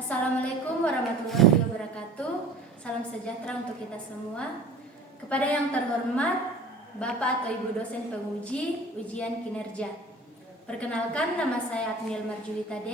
Assalamualaikum warahmatullahi wabarakatuh. Salam sejahtera untuk kita semua. Kepada yang terhormat Bapak atau Ibu dosen penguji ujian kinerja. Perkenalkan, nama saya Agniel Marjulita D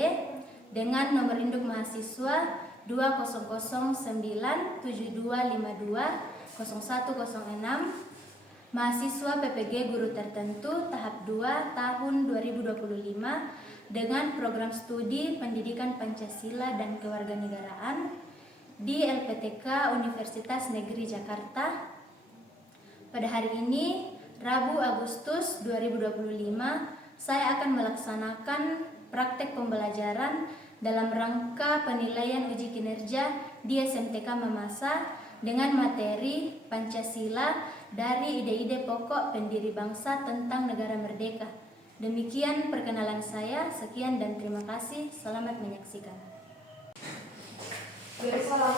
dengan nomor induk mahasiswa 2009725200106, mahasiswa PPG Guru Tertentu tahap 2 tahun 2025 dengan program studi Pendidikan Pancasila dan Kewarganegaraan di LPTK Universitas Negeri Jakarta. Pada hari ini, Rabu Agustus 2025, saya akan melaksanakan praktek pembelajaran dalam rangka penilaian uji kinerja di SMTK Mamasa dengan materi Pancasila dari ide-ide pokok pendiri bangsa tentang negara merdeka. Demikian perkenalan saya, sekian dan terima kasih. Selamat menyaksikan. Selamat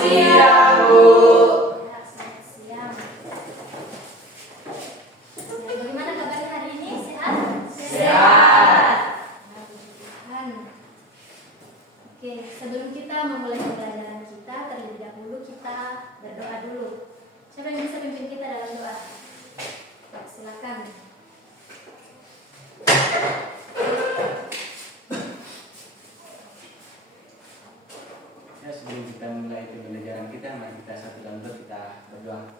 siang, Bu. Selamat siang. Bagaimana kabar hari ini? Sehat? Sehat. Tuhan. Oke, sebelum kita memulai pembelajaran kita, terlebih dahulu kita berdoa dulu. Siapa yang bisa pimpin kita dalam doa? Baik, silakan. Ya, sebelum kita mulai pembelajaran kita, mari kita satu dalam doa, kita berdoa.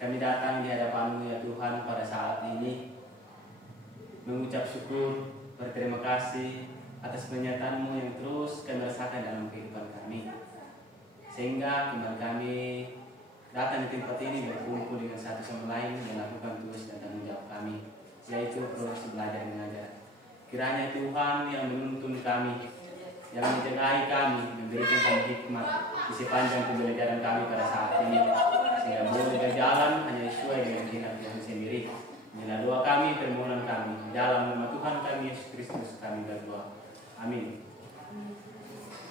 Kami datang di hadapan-Mu ya Tuhan pada saat ini, mengucap syukur, berterima kasih atas penyertaan-Mu yang terus kami rasakan dalam kehidupan kami, sehingga iman kami datang di tempat ini berkumpul dengan satu sama lain melakukan tugas dan tanggung jawab kami, yaitu proses belajar mengajar. Kiranya Tuhan yang menuntun kami, yang menjagai kami, memberikan kami hikmat di sepanjang pembelajaran kami pada saat ini, sehingga boleh berjalan hanya sesuai dengan kehendak Tuhan sendiri. Inilah doa kami, permohonan kami, dalam nama Tuhan kami Yesus Kristus kami berdoa. Amin.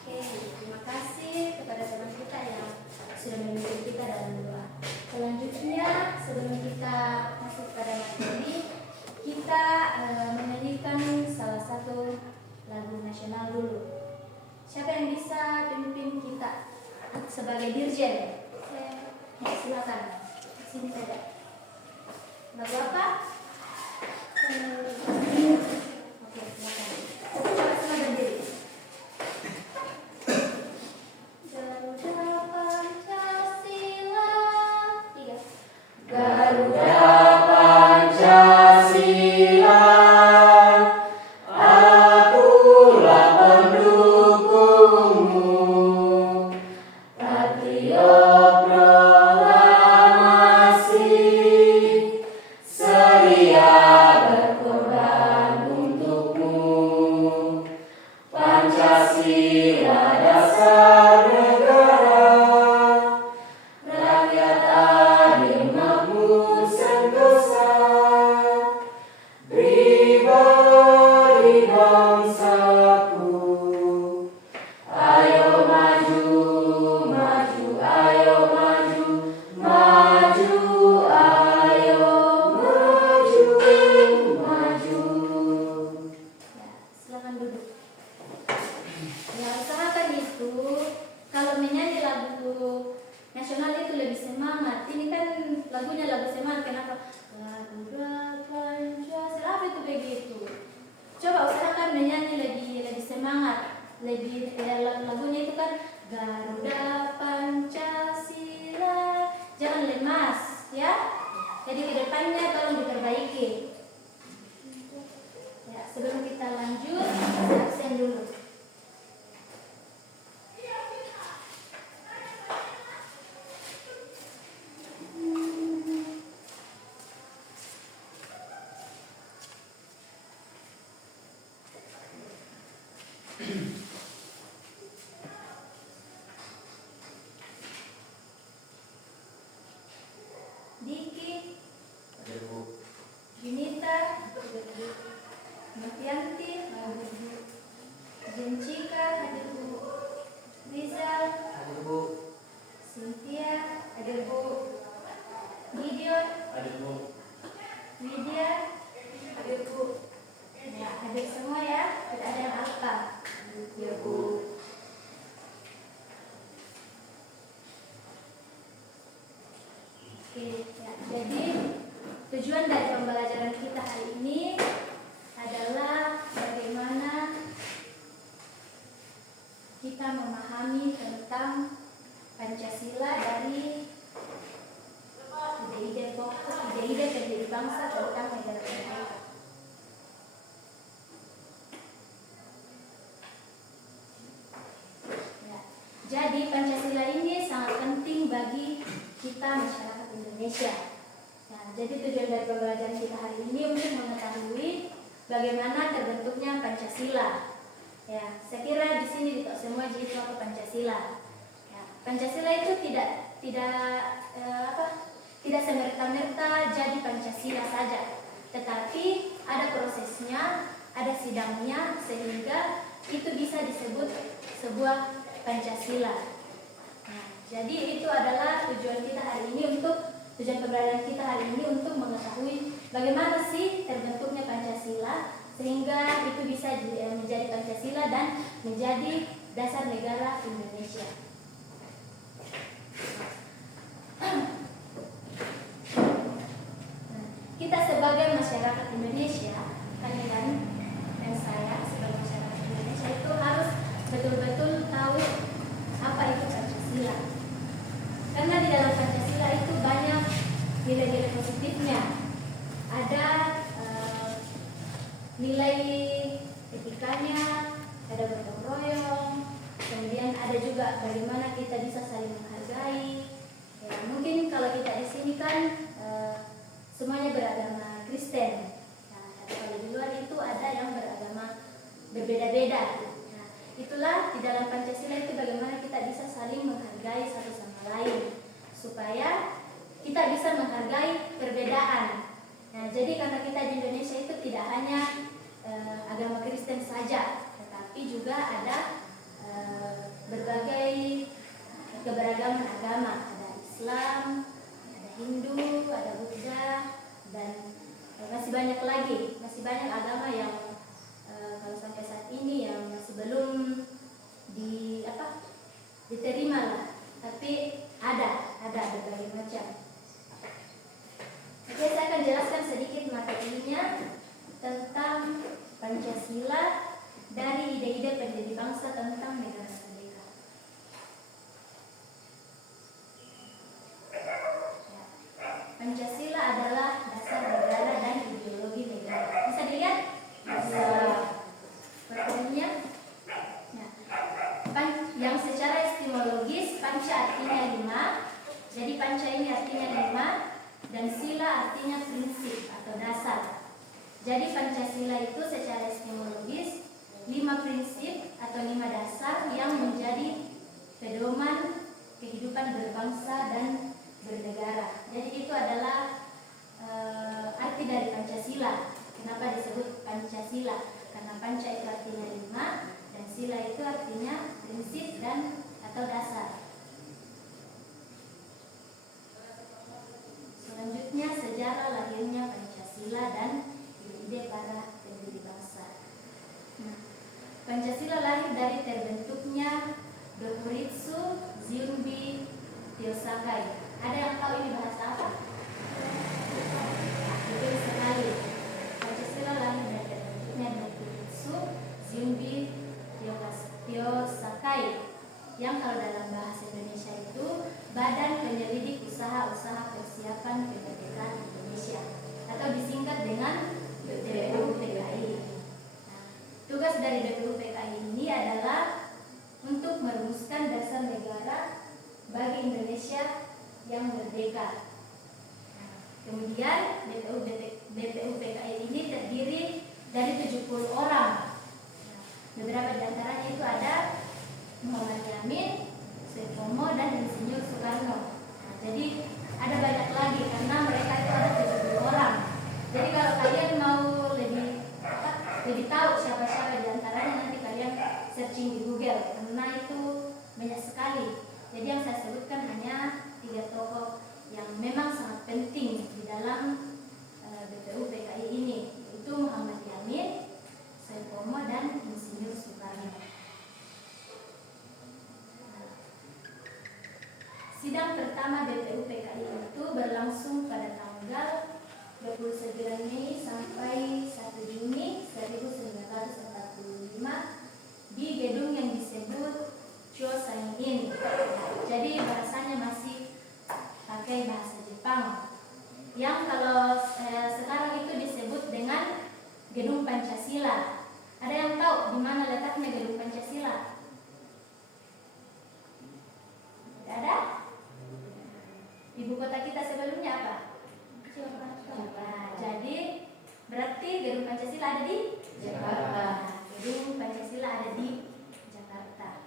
Oke, terima kasih kepada teman kita yang sudah memimpin kita dalam doa. Selanjutnya, sebelum kita masuk pada materi, kita menyanyikan salah satu lagu nasional dulu. Siapa yang bisa pimpin kita sebagai dirjen? Ya, silakan. Sini saja. Lagu apa? Oke, silakan. Coba semua berdiri. Garuda Pancasila. 3. Garuda Pancasila, akulah pendukungmu, patriot proklamasi, sedia berkorban untukmu. Pancasila dasar negara, rakyat adil makmur sentosa, pribadi bangsaku. Ayo maju, maju, ayo maju, maju, ayo maju, maju. Ya, silakan duduk. Ya, usahakan itu kalau menyanyi lagu nasional itu lebih semangat. Ini kan lagunya lagu semangat, kenapa? Garuda Pancasila, apa itu begitu? Coba usahakan menyanyi lebih semangat. Lagunya itu kan Garuda Pancasila. Jangan lemas, ya. Jadi kedepannya tolong diperbaiki. Ya, sebelum kita lanjut, absen dulu. Diki, Junita, Novianti, Jencika, Rizal, Cynthia, Gideon, Widya, Ya, hadir semua ya, tidak ada yang alpa. Ya Bu. Oke, ya. Jadi tujuan dari pembelajaran kita hari ini adalah bagaimana kita memahami tentang Pancasila dari ide-ide pokok, ide-ide pendiri bangsa tentang negara merdeka. Ya. Jadi Pancasila ini sangat penting bagi kita masyarakat Indonesia. Nah, jadi tujuan dari pembelajaran kita hari ini untuk mengetahui bagaimana terbentuknya Pancasila. Ya, saya kira di sini kita semua jadi apa Pancasila. Ya, Pancasila itu tidak semerta-merta jadi Pancasila saja, tetapi ada prosesnya, ada sidangnya sehingga itu bisa disebut sebuah Pancasila. Nah, jadi itu adalah tujuan kita hari ini tujuan pembelajaran kita hari ini untuk mengetahui bagaimana sih terbentuknya Pancasila sehingga itu bisa menjadi Pancasila dan menjadi dasar negara Indonesia. Kita sebagai masyarakat Indonesia, kalian dan saya sebagai masyarakat Indonesia itu harus betul-betul tahu apa itu Pancasila. Karena di dalam Pancasila itu banyak nilai-nilai positifnya. Ada nilai etikanya, ada gotong royong, kemudian ada juga bagaimana kita bisa saling menghargai. Ya, mungkin kalau kita di sini kan semuanya beragama Kristen. Nah, kalau di luar itu ada yang beragama berbeda-beda. Nah, itulah di dalam Pancasila itu bagaimana kita bisa saling menghargai satu sama lain supaya kita bisa menghargai perbedaan. Nah, jadi karena kita di Indonesia itu tidak hanya agama Kristen saja, tetapi juga ada berbagai keberagaman agama. Ada Islam, ada Hindu, ada Buddha, dan masih banyak lagi, masih banyak agama yang kalau sampai saat ini yang masih belum diterima lah, tapi ada berbagai macam. Oke, saya akan jelaskan sedikit materinya tentang Pancasila dari ide-ide pendiri bangsa tentang negara merdeka. Pancasila adalah dasar negara dan ideologi negara. Bisa dilihat? Bisa. Pertanyaannya, yang secara etimologis Panca artinya 5. Jadi Panca ini artinya 5 dan Sila artinya prinsip atau dasar. Jadi Pancasila itu secara etimologis 5 prinsip atau 5 dasar yang menjadi pedoman kehidupan berbangsa dan bernegara. Jadi itu adalah arti dari Pancasila. Kenapa disebut Pancasila? Karena Panca itu artinya 5 dan Sila itu artinya prinsip dan atau dasar. Selanjutnya sejarah lahirnya Pancasila dan ide para pendiri bangsa. Pancasila lahir dari terbentuknya Dokuritsu Ziumbi Tiosakai. Ada yang tahu ini bahasa apa? Betul sekali. Pancasila lahir dari terbentuknya Dokuritsu Ziumbi Tiosakai, yang kalau dalam bahasa Indonesia itu Badan Penyelidik Usaha-Usaha Persiapan Kemerdekaan Indonesia atau disingkat dengan BPUPKI. Nah, tugas dari BPUPKI ini adalah untuk merumuskan dasar negara bagi Indonesia yang merdeka. Nah, kemudian BPUPKI ini terdiri dari 70 orang. Nah, beberapa di antaranya itu ada Muhammad Yamin, Sutomo, dan Insinyur Soekarno. Nah, jadi ada banyak lagi karena mereka itu ada 70 orang. Jadi kalau kalian mau lebih tahu siapa-siapa di antaranya, nanti kalian searching di Google karena itu banyak sekali. Jadi yang saya sebutkan hanya 3 tokoh yang memang sangat penting di dalam BPUPKI ini, yaitu Muhammad Yamin, Sutomo, dan Insinyur Soekarno. pertama BPU PKI itu berlangsung pada tanggal 29 Mei sampai 1 Juni 1945 di gedung yang disebut Chosain-in. Jadi bahasanya masih pakai bahasa Jepang. Yang kalau sekarang itu disebut dengan Gedung Pancasila. Ada yang tahu di mana letaknya Gedung Pancasila? Tidak ada? Ibu kota kita sebelumnya apa? Jakarta. Jadi berarti Gedung Pancasila ada di Jakarta. Gedung Pancasila ada di Jakarta.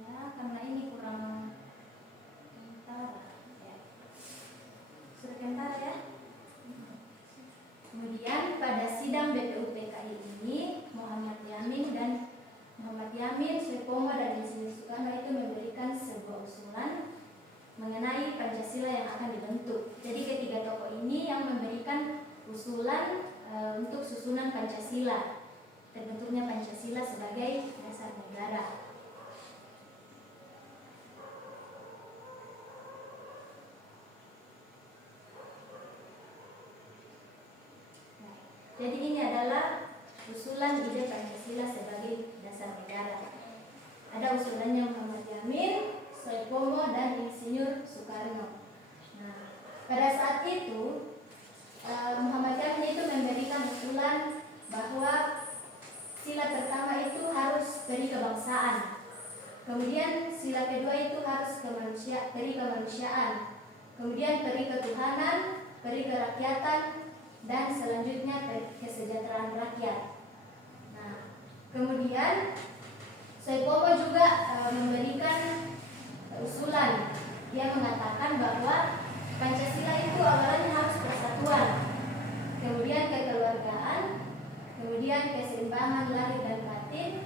Ya, karena ini kurang kentara ya. Sudah kentara ya. Kemudian pada sidang BPU PKI ini Muhammad Yamin, Suepomo dan Insinyur Soekarno itu memberikan sebuah usulan mengenai Pancasila yang akan dibentuk. Jadi ketiga tokoh ini yang memberikan usulan untuk susunan Pancasila, terbentuknya Pancasila sebagai dasar negara. Jadi ini adalah usulan ide Pancasila sebagai dasar negara. Ada usulannya Muhammad Yamin, Suepomo dan Insinyur Soekarno. Nah, pada saat itu Muhammad Yamin itu memberikan usulan bahwa sila pertama itu harus peri kebangsaan. Kemudian sila kedua itu harus peri kemanusiaan. Kemudian peri ketuhanan, peri kerakyatan, dan selanjutnya kesejahteraan rakyat. Nah, kemudian Suepomo juga memberikan usulan. Dia mengatakan bahwa Pancasila itu awalnya harus persatuan, kemudian kekeluargaan, kemudian keseimbangan lahir dan batin,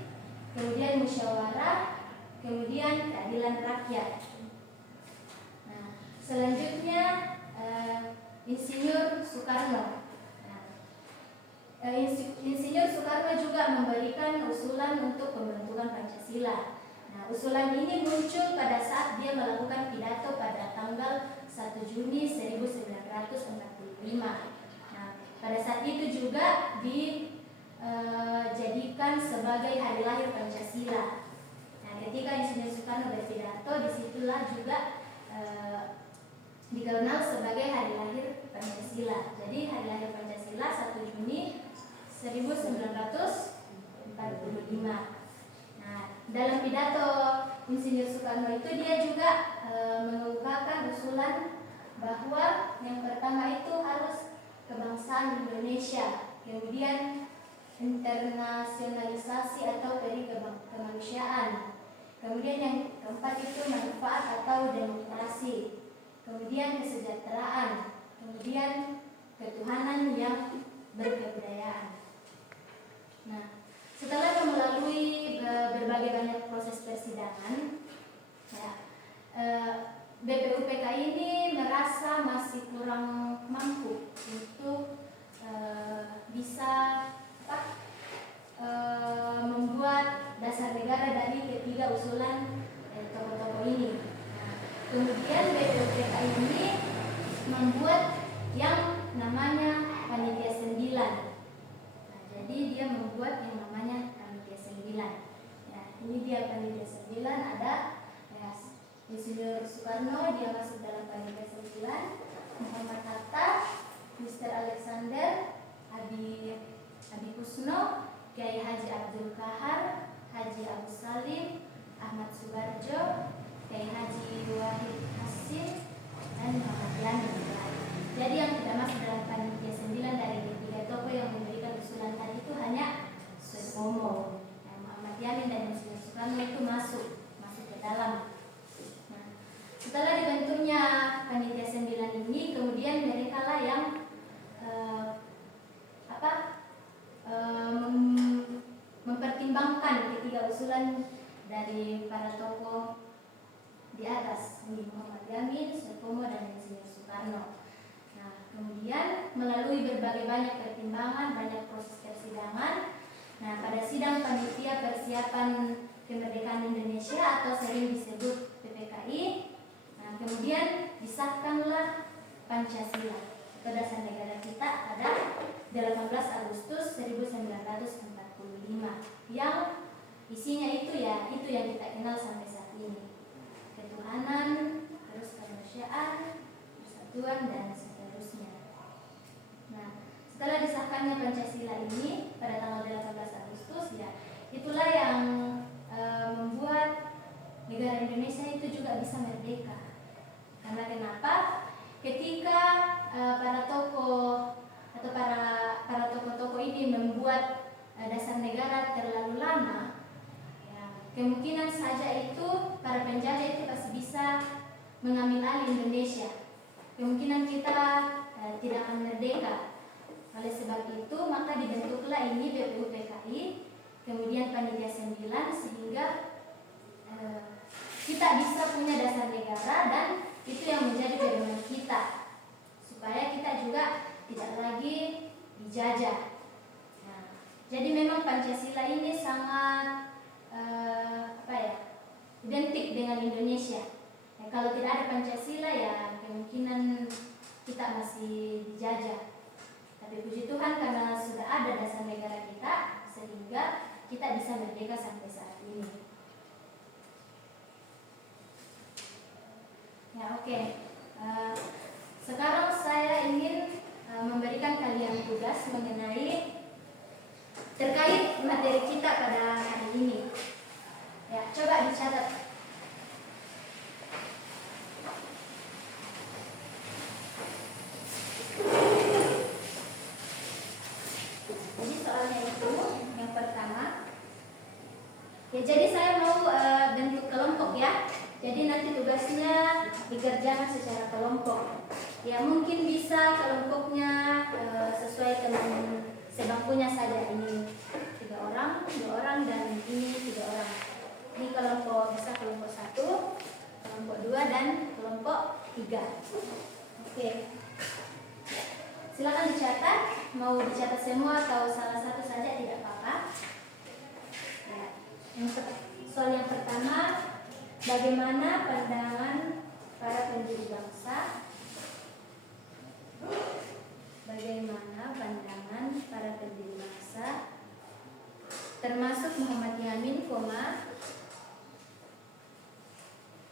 kemudian musyawarah, kemudian keadilan rakyat. Nah, selanjutnya Insinyur Soekarno. Insinyur Soekarno juga memberikan usulan untuk pembentukan Pancasila. Nah, usulan ini muncul pada saat dia melakukan pidato pada tanggal 1 Juni 1945. Nah, pada saat itu juga dijadikan sebagai hari lahir Pancasila. Nah, ketika Insinyur Soekarno berpidato, disitulah juga dikenal sebagai hari lahir Pancasila. Jadi hari lahir Pancasila 1 Juni 1945. Nah, dalam pidato Insinyur Soekarno itu dia juga mengungkapkan usulan bahwa yang pertama itu harus kebangsaan Indonesia, kemudian internasionalisasi atau peri kemanusiaan, kemudian yang keempat itu manfaat atau demokrasi, kemudian kesejahteraan, kemudian ketuhanan yang berkebudayaan. Nah, setelah melalui berbagai banyak proses persidangan, ya, BPU PKI ini merasa masih kurang mampu untuk bisa membuat dasar negara dari ketiga usulan tokoh-tokoh ini. Nah, kemudian BPU PKI ini membuat yang namanya Panitia 9. Jadi dia membuat yang namanya Panitia 9. Ya, ini dia Panitia 9, ada ya, Insinyur Soekarno, dia masuk dalam Panitia 9, Muhammad Hatta, Mr. Alexander, Adi Kusno, Kiai Haji Abdul Kahar, Haji Abu Salim, Ahmad Subarjo, Kiai Haji Wahid Hasim, dan Muhammad Yani. Jadi yang tidak masuk dalam Panitia 9 dari tiga tokoh yang memberikan usulan tadi itu hanya Suepomo. Muhammad Yamin dan Insinyur Soekarno itu masuk ke dalam. Nah, setelah dibentuknya Panitia 9 ini, kemudian mereka lah yang mempertimbangkan ketiga usulan dari para tokoh di atas, Muhammad Yamin, Sutomo, dan Insinyur Soekarno. Nah, kemudian melalui berbagai banyak pertimbangan, banyak proses persidangan, nah pada sidang panitia persiapan kemerdekaan Indonesia atau sering disebut PPKI, nah kemudian disahkanlah Pancasila atau dasar negara kita pada 18 Agustus 1945 yang isinya itu yang kita kenal sampai saat ini. Ketuhanan, terus kemanusiaan, persatuan, dan seterusnya. Nah, setelah disahkannya Pancasila ini pada tanggal 18 Agustus, ya itulah yang membuat negara Indonesia itu juga bisa merdeka. Karena kenapa? Ketika para tokoh atau para tokoh-tokoh ini membuat dasar negara terlalu lama, ya, kemungkinan saja itu para penjajah itu pasti bisa mengambil alih Indonesia. Kemungkinan kita tidak akan merdeka. Oleh sebab itu maka dibentuklah ini BPUPKI, kemudian Panitia 9, sehingga kita bisa punya dasar negara dan itu yang menjadi pedoman kita, supaya kita juga tidak lagi dijajah. Nah, jadi memang Pancasila ini sangat identik dengan Indonesia. Nah, kalau tidak ada Pancasila ya kemungkinan kita masih dijajah. Tapi puji Tuhan karena sudah ada dasar negara kita, sehingga kita bisa merdeka sampai saat ini. Ya, oke. Sekarang saya ingin memberikan kalian tugas mengenai terkait materi kita pada hari ini. Ya, coba dicatat. Jadi soalnya itu yang pertama. Ya, jadi saya mau bentuk kelompok ya. Jadi nanti tugasnya dikerjakan secara kelompok. Ya mungkin bisa kelompoknya sesuai dengan sebangkunya saja. Ini 3 orang, 2 orang, dan ini 3 orang. Ini kelompok bisa kelompok 1, kelompok 2, dan kelompok 3. Oke. Silakan dicatat. Mau dicatat semua atau salah satu saja tidak apa-apa. Ya. Soal yang pertama. Bagaimana pandangan para pendiri bangsa? Bagaimana pandangan para pendiri bangsa, termasuk Muhammad Yamin,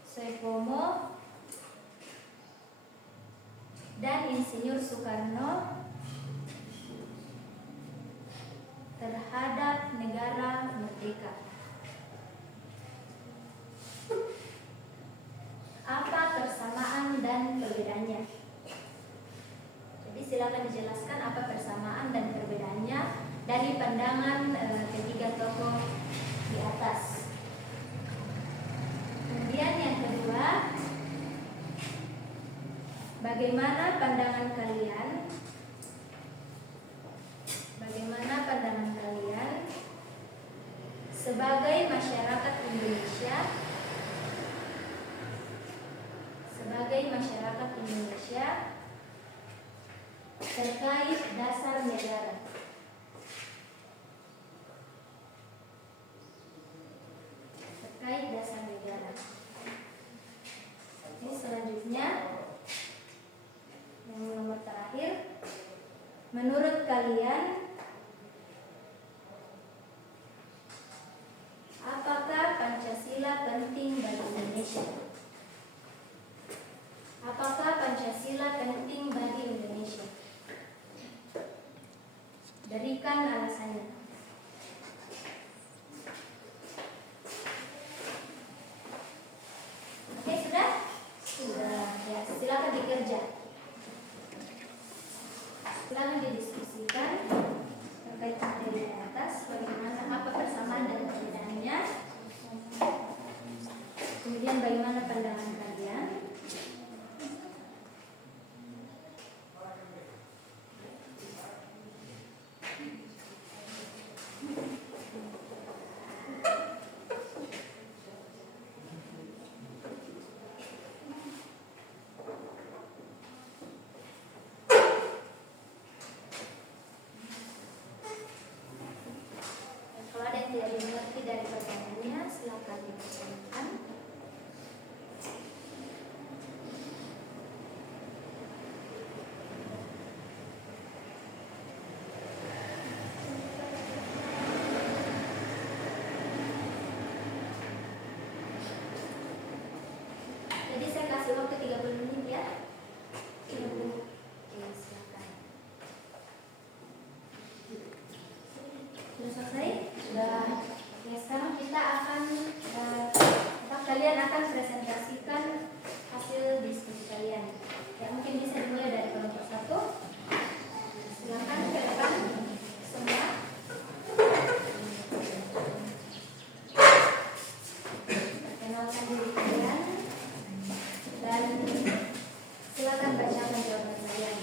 Sutomo, dan Insinyur Soekarno terhadap negara merdeka? Apa persamaan dan perbedaannya? Jadi silakan dijelaskan apa persamaan dan perbedaannya dari pandangan ketiga tokoh di atas. Kemudian yang kedua, bagaimana pandangan kalian? Bagaimana pandangan kalian sebagai masyarakat Indonesia? Sebagai masyarakat Indonesia terkait dasar negara. Terkait dasar negara. Ini selanjutnya yang nomor terakhir. Menurut kalian, apakah Pancasila penting bagi Indonesia? Apakah Pancasila penting bagi Indonesia? Berikan alasannya. Oke, sudah? Sudah. Ya, silakan dikerja. Silakan didiskusikan terkait materi di atas, bagaimana apa persamaan dan perbedaannya. Kemudian bagaimana pandangan kalian? inti dari pertanyaannya, silakan dipertanyakan. Jadi saya kasih waktu 30 menit ya. Oke, silakan. Sudah selesai? Sudah. Oke, sekarang kita akan kalian akan presentasikan hasil diskusi kalian. Ya, mungkin bisa dimulai dari kelompok 1. Silakan ke depan semua. Perkenalkan diri kalian dan silakan bacakan jawaban kalian.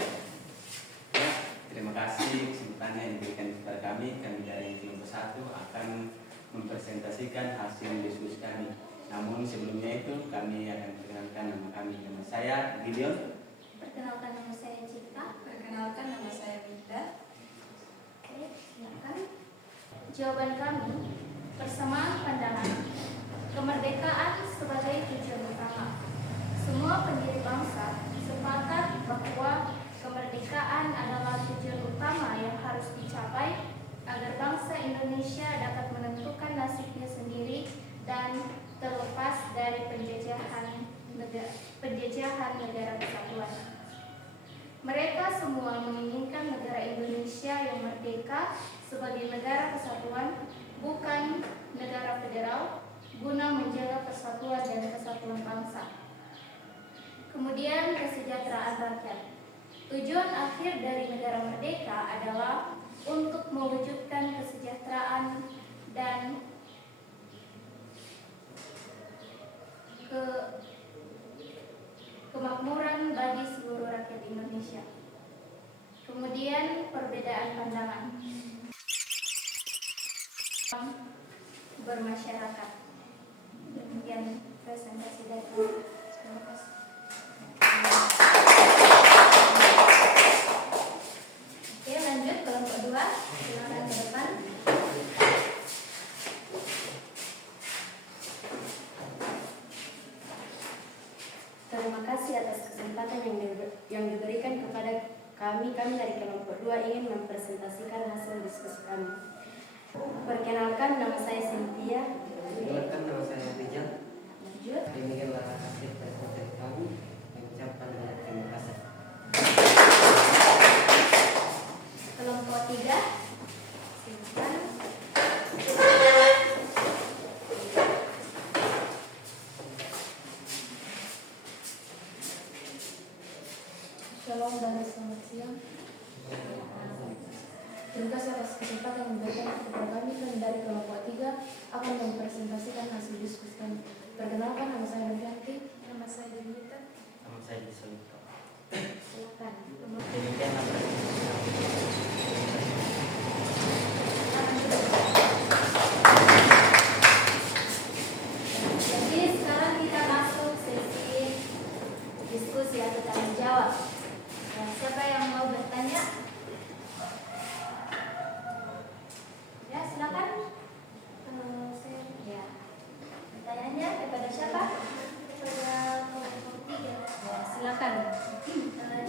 Ya, terima kasih kesempatannya yang diberikan kepada kami. Kami dari kelompok 1 akan mempresentasikan hasil diskusi kami. Namun sebelumnya itu kami akan perkenalkan nama kami. Nama saya Gideon. Perkenalkan, nama saya Cita. Perkenalkan, nama saya Winda. Oke, silakan. Jawaban kami, persamaan pandangan. Kemerdekaan sebagai tujuan utama. Semua pendiri bangsa sepakat bahwa kemerdekaan adalah tujuan utama yang harus dicapai agar bangsa Indonesia dapat menentukan nasibnya sendiri dan terlepas dari penjajahan negara kesatuan. Mereka semua menginginkan negara Indonesia yang merdeka sebagai negara kesatuan, bukan negara federal, guna menjaga persatuan dan kesatuan bangsa. Kemudian kesejahteraan rakyat. Tujuan akhir dari negara merdeka adalah untuk mewujudkan kesejahteraan dan kemakmuran bagi seluruh rakyat Indonesia. Kemudian perbedaan pandangan bermasyarakat. Demikian presentasi dari kami. Terima kasih. Oke, lanjut kelompok 2. Silakan ke depan. Terima kasih atas kesempatan yang diberikan kepada kami. Kami dari kelompok 2 ingin mempresentasikan hasil diskusi kami. Perkenalkan, nama saya Cynthia. Perkenalkan, nama saya Rijal. Lanjut. Demikianlah hasil presentasi kami. Mengucapkan terima kasih. Kelompok 3. Silakan. Shalom dan selamat siang. Terima kasih atas kesempatan yang diberikan kepada kami. Kami dari kelompok 3 akan mempresentasikan hasil diskusi kami. Perkenalkan, nama saya Novianti. Nama saya Denita. Nama saya Disolito. Silakan. Demikianlah presentasi kami. Jadi sekarang kita masuk sesi diskusi atau tanya jawab. Nah, siapa yang mau bertanya? Ya, silakan. Ya. Pertanyaannya kepada siapa? Kepada kelompok 3. Ya, silakan.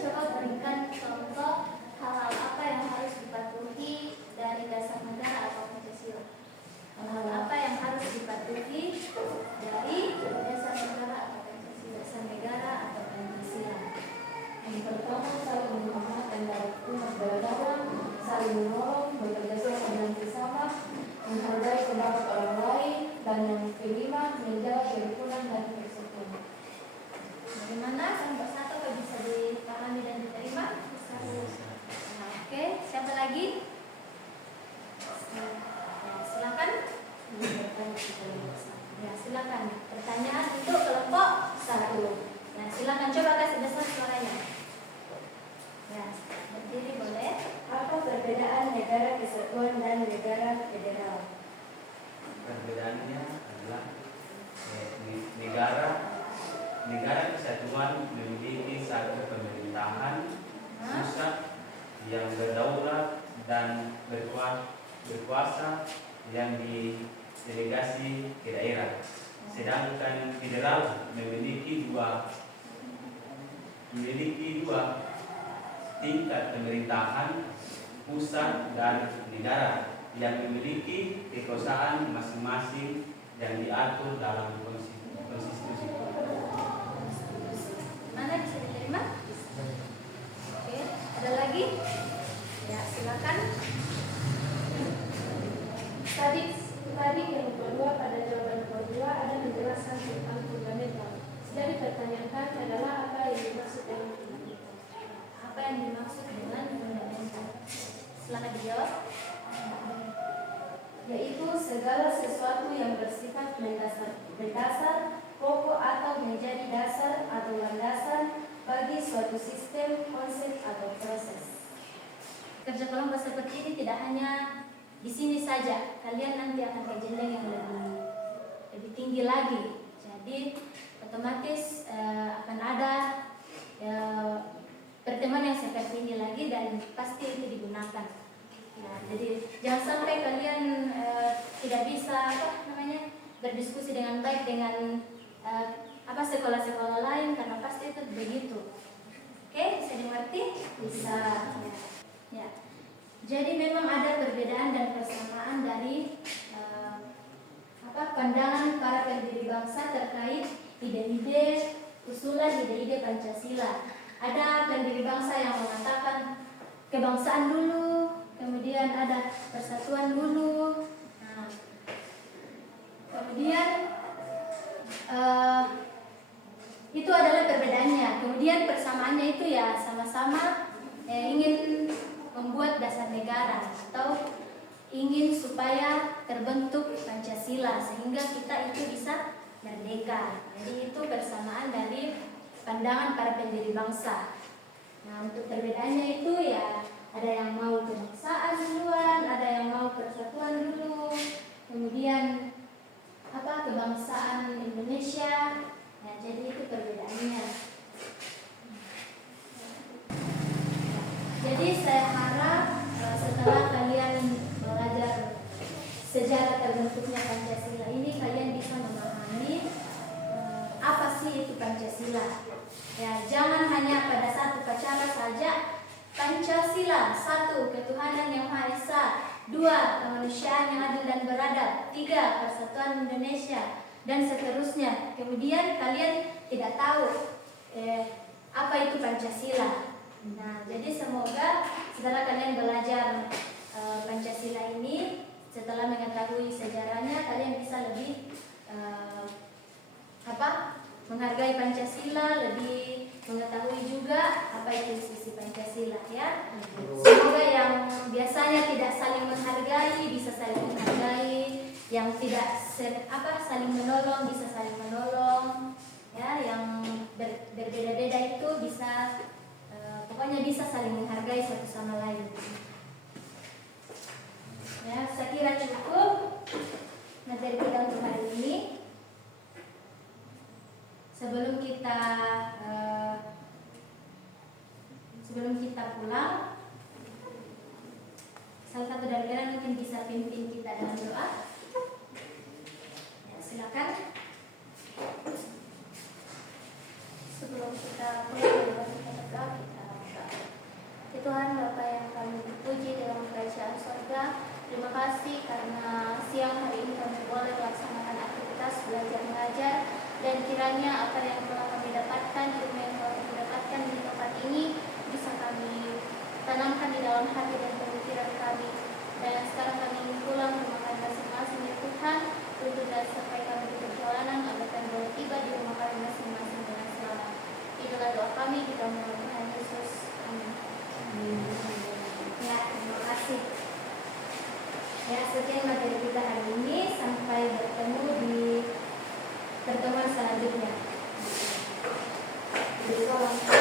Coba berikan contoh hal-hal apa yang harus dipatuhi dari dasar negara atau Pancasila. Hal-hal apa yang harus dipatuhi dari dasar negara atau Pancasila? Dasar negara atau Pancasila. Yang pertama, saling menghormati antara umat beragama, saling menolong, bekerja sama dengan sesama, menghargai pendapat orang lain, dan yang kelima, menjaga kerukunan dan persatuan. Bagaimana kelompok 1 apa bisa dipahami dan diterima? Nah, oke, siapa lagi? Ya, silakan. Ya, silakan. Pertanyaan untuk kelompok 1. Nah, silakan coba kasih besar suaranya. Ya, berdiri boleh. Apa perbedaan negara kesatuan dan negara federal? Perbedaannya adalah negara kesatuan memiliki satu pemerintahan pusat yang berdaulat dan berkuasa yang delegasi ke daerah. Sedangkan federal memiliki dua tingkat pemerintahan, pusat dan negara, yang memiliki kekuasaan masing-masing yang diatur dalam konstitusi. Mana bisa diterima? Oke, ada lagi? Ya, silakan. Tadi yang kedua, pada jawaban kedua ada menjelaskan tentang fundamental. Jadi pertanyaankan adalah apa yang dimaksud dengan fundamental? Apa yang dimaksud dengan fundamental? Silakan dijawab. Yaitu segala sesuatu yang bersifat mendasar, pokok atau menjadi dasar atau landasan bagi suatu sistem, konsep atau proses. Kerja kelompok seperti ini tidak hanya di sini saja, kalian nanti akan ke jenjang yang lebih tinggi lagi. Jadi otomatis akan ada pertemuan yang seperti ini lagi dan pasti itu digunakan. Nah, jadi jangan sampai kalian tidak bisa berdiskusi dengan baik dengan sekolah-sekolah lain karena pasti itu begitu. Oke, bisa dimengerti? Bisa. Ya. Jadi memang ada perbedaan dan persamaan dari pandangan para pendiri bangsa terkait ide-ide usulan ide-ide Pancasila. Ada pendiri bangsa yang mengatakan kebangsaan dulu, kemudian ada persatuan dulu. Nah, kemudian itu adalah perbedaannya. Kemudian persamaannya itu ya sama-sama ingin membuat dasar negara atau ingin supaya terbentuk Pancasila sehingga kita itu bisa merdeka. Jadi itu persamaan dari pandangan para pendiri bangsa. Nah, untuk perbedaannya itu ya ada yang mau kebangsaan duluan, ada yang mau persatuan dulu, kemudian kebangsaan Indonesia. Nah, jadi itu perbedaannya. Jadi saya harap setelah kalian belajar sejarah terbentuknya Pancasila ini, kalian bisa memahami apa sih itu Pancasila. Ya, jangan hanya pada satu upacara saja Pancasila, 1. Ketuhanan yang Maha Esa, 2. Kemanusiaan yang adil dan beradab, 3. Persatuan Indonesia, dan seterusnya. Kemudian kalian tidak tahu apa itu Pancasila. Nah, jadi semoga setelah kalian belajar Pancasila ini, setelah mengetahui sejarahnya, kalian bisa lebih menghargai Pancasila, lebih mengetahui juga apa itu sisi Pancasila ya. Semoga yang biasanya tidak saling menghargai bisa saling menghargai, yang tidak saling menolong bisa saling menolong ya, yang berbeda-beda itu bisa pokoknya bisa saling menghargai satu sama lain. Ya, saya kira cukup materi kita untuk hari ini. Sebelum kita pulang, salah satu dari kalian mungkin bisa pimpin kita dalam doa. Ya, silakan. Sebelum kita pulang, kita berdoa. Tuhan Bapa yang kami puji dalam kerajaan surga, terima kasih karena siang hari ini kami boleh melaksanakan aktivitas belajar mengajar, dan kiranya apa yang telah kami dapatkan, ilmu yang telah kami dapatkan di tempat ini bisa kami tanamkan di dalam hati dan pemikiran kami. Dan sekarang kami ingin pulang ke rumah kami masing-masing ya Tuhan, untuk dan sampai kami di perjalanan agar kami boleh tiba di rumah kami masing-masing dengan selamat. Itulah doa kami di dalam nama Tuhan Yesus. Amin. Ya, terima kasih. Ya, sekian materi kita hari ini. Sampai bertemu di pertemuan selanjutnya. Terima kasih.